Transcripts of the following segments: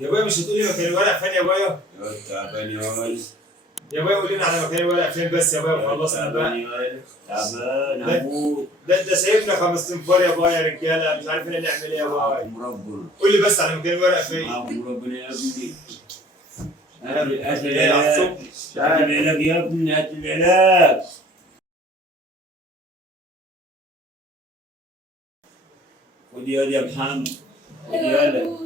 يا ابويا مش هتقولي مكان الورق فين يا ابويا؟ يا تعبان يا ولد. يا ابويا قول لنا على مكان الورق فين بس يا ابويا يا وخلصنا تعبان بقى. يا ولد. تعبان هموت. ده انت سايبنا 5 تنفار يا ابويا يا رجاله، مش عارفين نعمل ايه يا ابويا. معاكم ربنا. قول لي بس على مكان الورق فين. معاكم ربنا يا ابني. هات ايه على العلاج. الصبح؟ هات العلاج يا ابني، هات العلاج. خد يد يا محمد. خد يدك.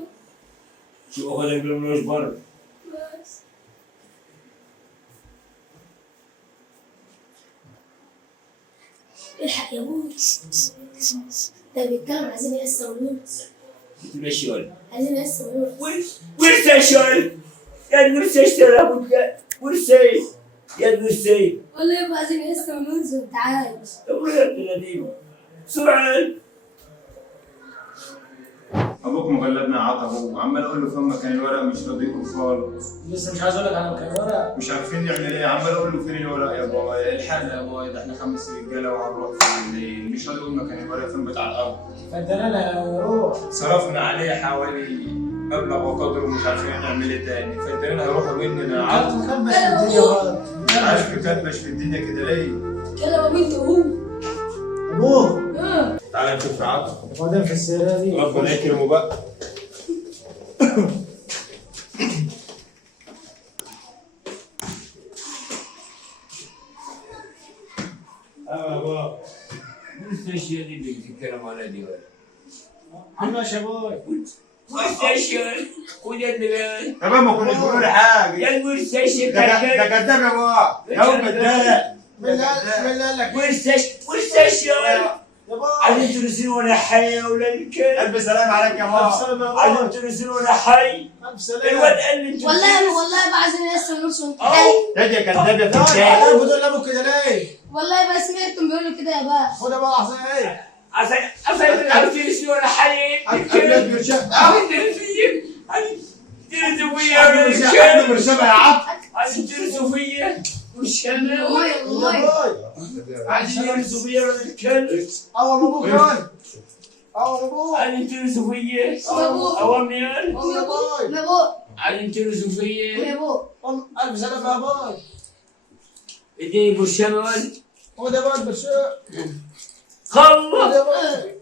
شوف خد البلوش بره. الحق يا ابوي. ده بيتكلم عايزين يقسموا ماشي ولا؟ عايزين يقسموا ورثة شوي. يا الورثة اشترى ابو الجد. ورثة يا الورثة. والله يبقى عايزين يقسموا الورث وانت عايش. طب يا ابن الذين. بسرعة. ابوك مغلبنا يا عطا، ابوه عمال اقول له فين مكان الورق مش راضي يقول خالص. لسه مش عايز اقول لك على مكان الورق. مش عارفين نعمل ايه، عمال اقول له فين الورق يا بابا، الحقنا يا بابا، ده احنا 5 رجاله وهنروح فين بالليل، مش راضي يقول مكان الورق فين بتاع الارض. فانت انا روح. صرفنا عليه حوالي مبلغ وقدره ومش عارفين نعمل ايه تاني، فالتانيين هيروحوا مننا يا عطا. مكبش في الدنيا بقى. مش عارف مكبش في الدنيا كده ليه؟ كلم بنت هو. ابوه تعالى نشوف يا عطا. بعدين في السياره دي. ربنا يكرمه بقى. يا بابا. الاشياء دي اللي بتتكلم عليها دي ولا؟ عماش يا ابوي. الاشياء خد يدك. تمام ما كناش بنقول حاجه. يا الورثة ده كداب يا بابا، يا هو كداب. من اللي قال لك ورثة يا بابا. عايزين ترسلون ولا حي ولا الكلب. الف سلام عليك يا الف بابا. سلامة يا عايزين بابا. ترسلون ولا حي. الف سلامة. الواد قال لي انتوا والله يبقى عايزين يقسموا الورث وانت عايش. يا كداب يا لا كداب. بتقول لابوك كده ليه؟ والله يبقى سمعتهم بيقولوا كده يا بابا. خد يا بابا احسن ايه؟ عايزين ترسلون ولا حي. البلاد برشام. عايزين ترسلوا فيا ولا الكلب. برشامه يا عط. عايزين ترسلوا فيا مش انا. والله عايزين يرسلوا فيا ولا الكلب. اول ابوك كمان. اول ابوك. عايزين ترسلوا فيا. أبوك. اوامي يا قوم يا باي. يا بابا عايزين ترسلوا فيا. يا بابا. الف سلامة يا باي. اديني برشامه ولد. خد يا باي برشام. خد خلص. يا باي.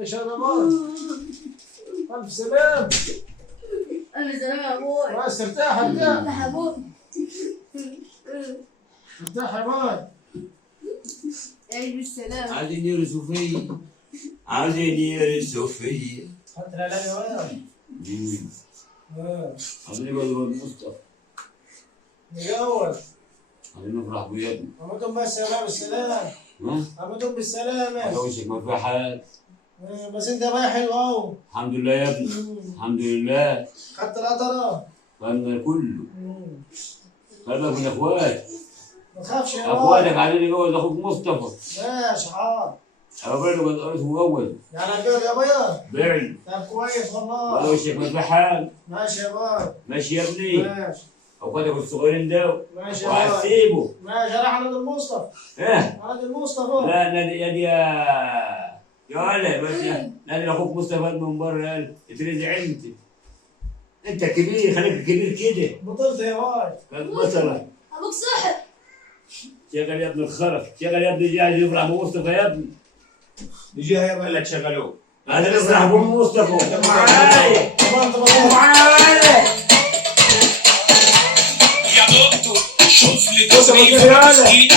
ايش هذا باي؟ الف سلام. أنا سلام يا ابوي. بس ارتاح ارتاح. يا ابوي. ارتاح يا باي. عيش بالسلامة. عايزين يرسوا فيا. عايزين يرسوا فيا. حط العلاج يا ولد. عايزين يبقى مصطفى. مجوز. عايزين نفرح بيدنا. امتهم بس يا بابا بالسلامة. ها؟ امتهم بالسلامة. على وشك ما في حال. بس انت باي حلو اهو. الحمد لله يا ابني. الحمد لله. خدت القطرة. خدنا كله. خدنا من اخوات. ما تخافش يا اخواتك باي. عايزين يجوز اخوك مصطفى. ماشي حاضر. عقبال ما تقرص مجوز. يعني الجو يا بايا. بعد. طب كويس على والله. وشك ما في حال. ماشي يا باي. ماشي يا ابني. ماشي. اخواتك الصغيرين ده ماشي يا باي. وهسيبه. ماشي راح نادي المصطفى. ها؟ نادي المصطفى. لا نادي يا ولد بس نادي لاخوك مصطفى من بره قال اترزع انت كبير، خليك كبير كده. بطلت يا باي. كان بطلة. ابوك سحر. شغل يا ابن الخرف، شغل يا ابني جاي يفرح بمصطفى يا ابني. نجي هيا بقى لك شغلوه. هذا نفرح بمصطفى. معاي. معاي. يا دكتور شوف لي بص يا تصريف بطل يا ولد. ايدك